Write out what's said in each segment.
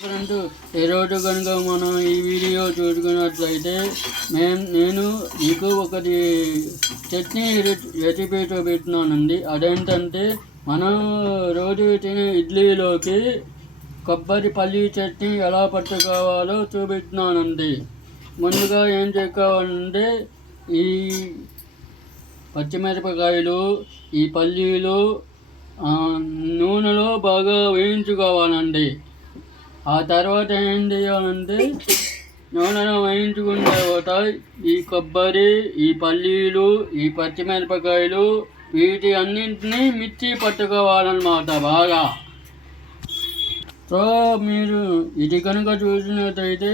Friends, ఈరోజు కనుక మనం ఈ వీడియో చూసుకున్నట్లయితే నేను మీకు ఒకటి చట్నీ రెసిపీ చూపెట్టినానండి. అదేంటంటే మనం రోజు తినే ఇడ్లీలోకి కొబ్బరి పల్లి చట్నీ ఎలా పట్టుకోవాలో చూపెట్టినానండి. ముందుగా ఏం చేసుకోవాలంటే ఈ పచ్చిమిరపకాయలు, ఈ పల్లీలు నూనెలో బాగా వేయించుకోవాలండి. ఆ తర్వాత ఏం చేయాలంటే నూనెలో వేయించుకున్న తర్వాత ఈ కొబ్బరి, ఈ పల్లీలు, ఈ పచ్చిమిరపకాయలు వీటి అన్నింటినీ మిక్సీ పట్టుకోవాలన్నమాట బాగా. సో మీరు ఇది కనుక చూసినట్టయితే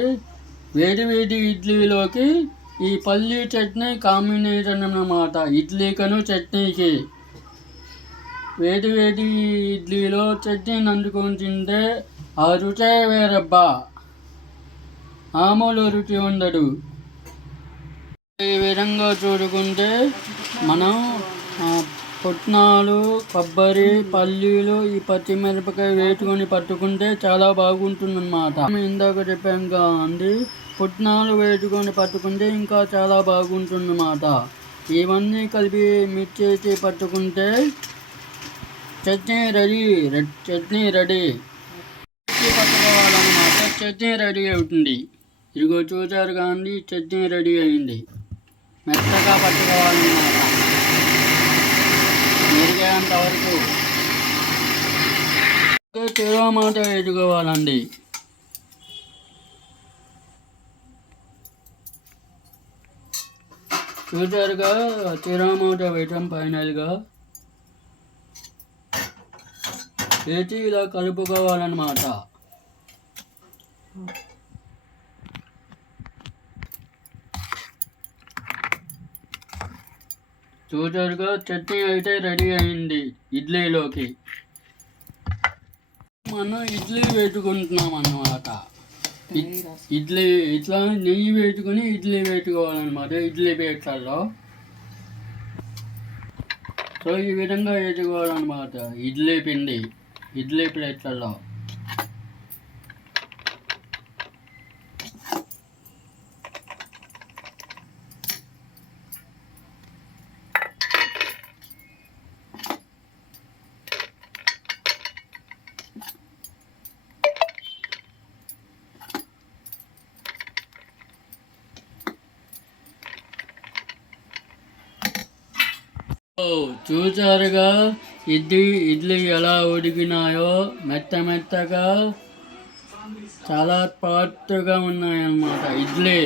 వేడి వేడి ఇడ్లీలోకి ఈ పల్లీ చట్నీ కాంబినేషన్ అన్నమాట. ఇడ్లీకను చట్నీకి వేడి వేడి ఇడ్లీలో చట్నీ నంచుకొని తింటే ఆ రుచే వేరబ్బా, మామూలు రుచి ఉండదు. ఈ విధంగా చూసుకుంటే మనం పుట్నాలు, కొబ్బరి, పల్లీలు, ఈ పచ్చిమిరపకాయ వేసుకొని పట్టుకుంటే చాలా బాగుంటుందన్నమాట. ఇందాక చెప్పాను అండి, పుట్నాలు వేసుకొని పట్టుకుంటే ఇంకా చాలా బాగుంటుందన్నమాట. ఇవన్నీ కలిపి మిక్స్ చేసి పట్టుకుంటే చట్నీ రెడీ పట్టుకోవాలన్నమాట. చట్నీ రెడీ అవుతుంది. ఇదిగో చూసారు కానీ చట్నీ రెడీ అయింది. మెత్తగా పట్టుకోవాలన్నమాట, మెరిగేంత వరకు. తిరగమాత వేసుకోవాలండి. చూసారుగా తిరగమాత వేయటం ఫైనల్గా వేసి ఇలా కలుపుకోవాలన్నమాట. చూసారుగా చట్నీ అయితే రెడీ అయింది. ఇడ్లీలోకి మనం ఇడ్లీ వేసుకుంటున్నాం అన్నమాట. ఇడ్లీ ఇట్లా నెయ్యి వేసుకొని ఇడ్లీ వేసుకోవాలన్నమాట ఇడ్లీ ప్లేట్లలో. సో ఈ విధంగా వేసుకోవాలన్నమాట ఇడ్లీ పిండి ఇడ్లీ ప్లేట్లలో. చూసారుగా ఇడ్లీ ఎలా ఉడికినాయో, మెత్తగా చాలా పాటుగా ఉన్నాయన్నమాట. ఇడ్లీ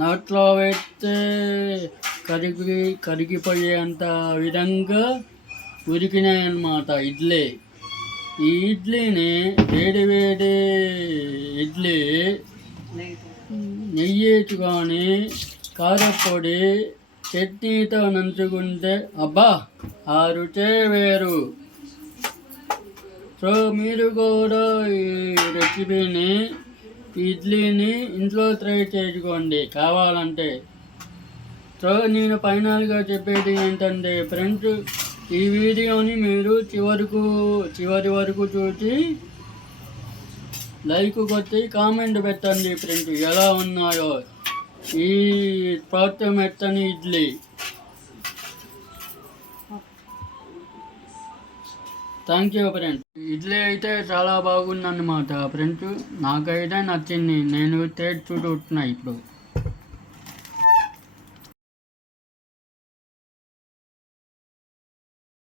నోట్లో వేస్తే కరిగిపోయేంత విధంగా ఉడికినాయన్నమాట ఇడ్లీ. ఈ ఇడ్లీని వేడి ఇడ్లీ నెయ్యి వేసుకొని కారపొడి చట్నీతో నంచుకుంటే అబ్బా ఆ రుచే వేరు. సో మీరు కూడా ఈ రెసిపీని ఇడ్లీని ఇంట్లో ట్రై చేసుకోండి కావాలంటే. సో నేను ఫైనల్గా చెప్పేది ఏంటంటే ఫ్రెండ్స్, ఈ వీడియోని మీరు చివరి వరకు చూసి లైక్ కొట్టి కామెంట్ పెట్టండి ఫ్రెండ్స్, ఎలా ఉన్నాయో ఈ మెత్తని idli. Thank you friends. Idli అయితే చాలా బాగుందన్నమాట ఫ్రెండ్స్, నాకైతే నచ్చింది. నేను టేస్ట్ చూస్తున్నా ఇప్పుడు.